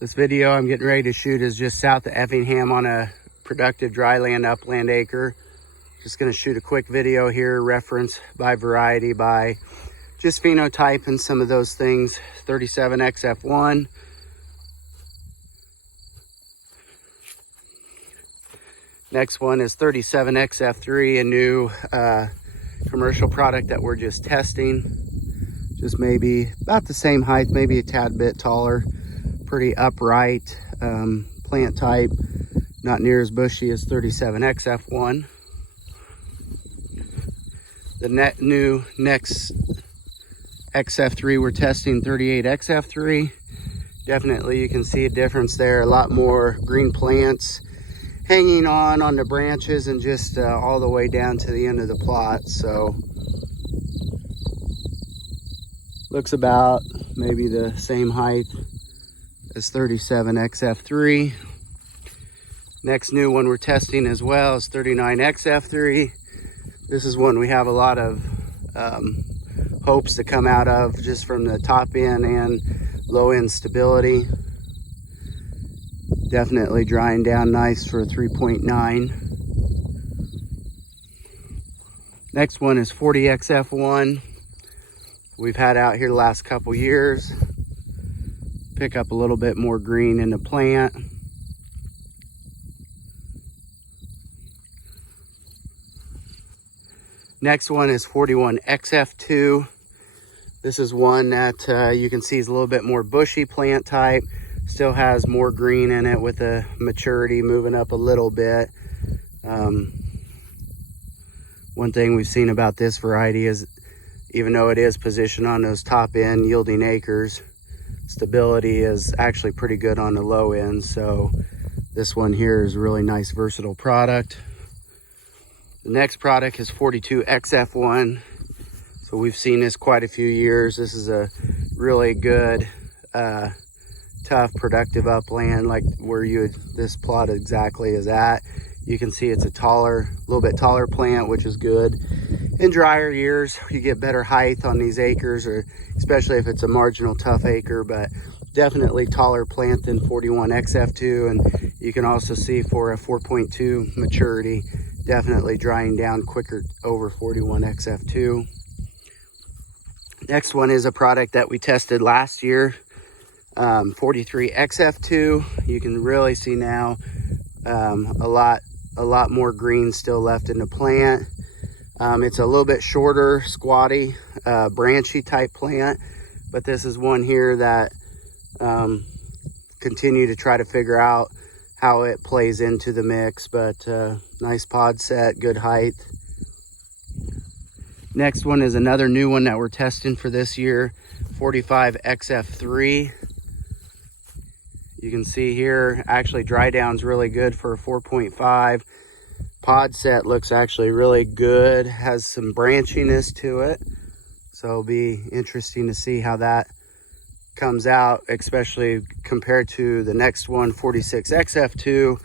This video I'm getting ready to shoot is just south of Effingham on a productive dryland upland acre. Just going to shoot a quick video here, reference by variety, by just phenotype and some of those things. 37XF1. Next one is 37XF3, a new commercial product that we're just testing. Just maybe about the same height, maybe a tad bit taller. Pretty upright plant type, not near as bushy as 37XF1. The next XF3 we're testing, 38XF3. Definitely you can see a difference there. A lot more green plants hanging on the branches and just all the way down to the end of the plot. So looks about maybe the same height as 37XF3. Next new one we're testing as well is 39XF3. This is one we have a lot of hopes to come out of, just from the top end and low end stability. Definitely drying down nice for a 3.9. Next one is 40XF1. We've had out here the last couple years. Pick up a little bit more green in the plant. Next one is 41XF2. This is one that you can see is a little bit more bushy plant type. Still has more green in it with the maturity moving up a little bit. One thing we've seen about this variety is, even though it is positioned on those top end yielding acres, stability is actually pretty good on the low end. So this one here is a really nice versatile product. The next product is 42XF1. So we've seen this quite a few years. This is a really good tough productive upland, like where this plot exactly is at. You can see it's a little bit taller plant, which is good. In drier years, you get better height on these acres, or especially if it's a marginal tough acre, but definitely taller plant than 41XF2. And you can also see for a 4.2 maturity, definitely drying down quicker over 41XF2. Next one is a product that we tested last year, 43XF2. You can really see now a lot more green still left in the plant. It's a little bit shorter, squatty, branchy type plant, but this is one here that continue to try to figure out how it plays into the mix, but nice pod set, good height. Next one is another new one that we're testing for this year, 45XF3. You can see here, actually dry down's really good for a 4.5. Pod set looks actually really good, has some branchiness to it. So it'll be interesting to see how that comes out, especially compared to the next one, 46XF2.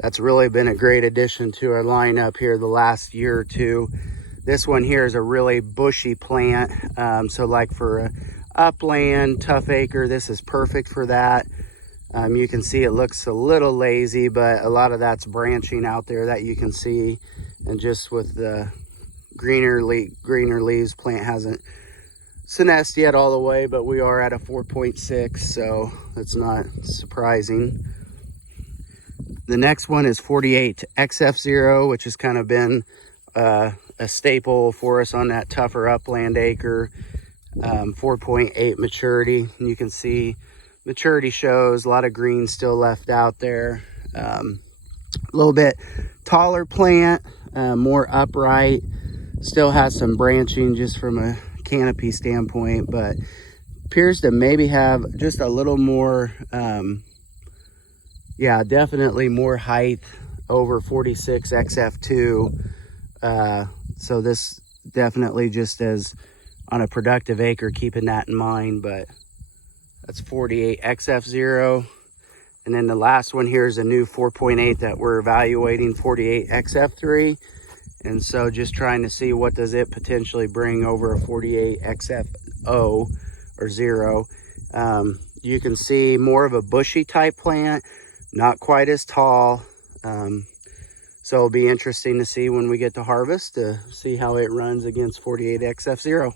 That's really been a great addition to our lineup here the last year or two. This one here is a really bushy plant. So like for a upland, tough acre, this is perfect for that. You can see it looks a little lazy, but a lot of that's branching out there that you can see. And just with the greener leaves, plant hasn't senesced yet all the way, but we are at a 4.6, so that's not surprising. The next one is 48XF0, which has kind of been a staple for us on that tougher upland acre. 4.8 maturity, and you can see maturity shows a lot of green still left out there. A little bit taller plant, more upright, still has some branching just from a canopy standpoint, but appears to maybe have just a little more definitely more height over 46XF2. So this definitely just as on a productive acre, keeping that in mind. But that's 48XF0. And then the last one here is a new 4.8 that we're evaluating, 48XF3. And so just trying to see what does it potentially bring over a 48XF0 or 0. You can see more of a bushy type plant, not quite as tall. So it'll be interesting to see when we get to harvest, to see how it runs against 48X F0.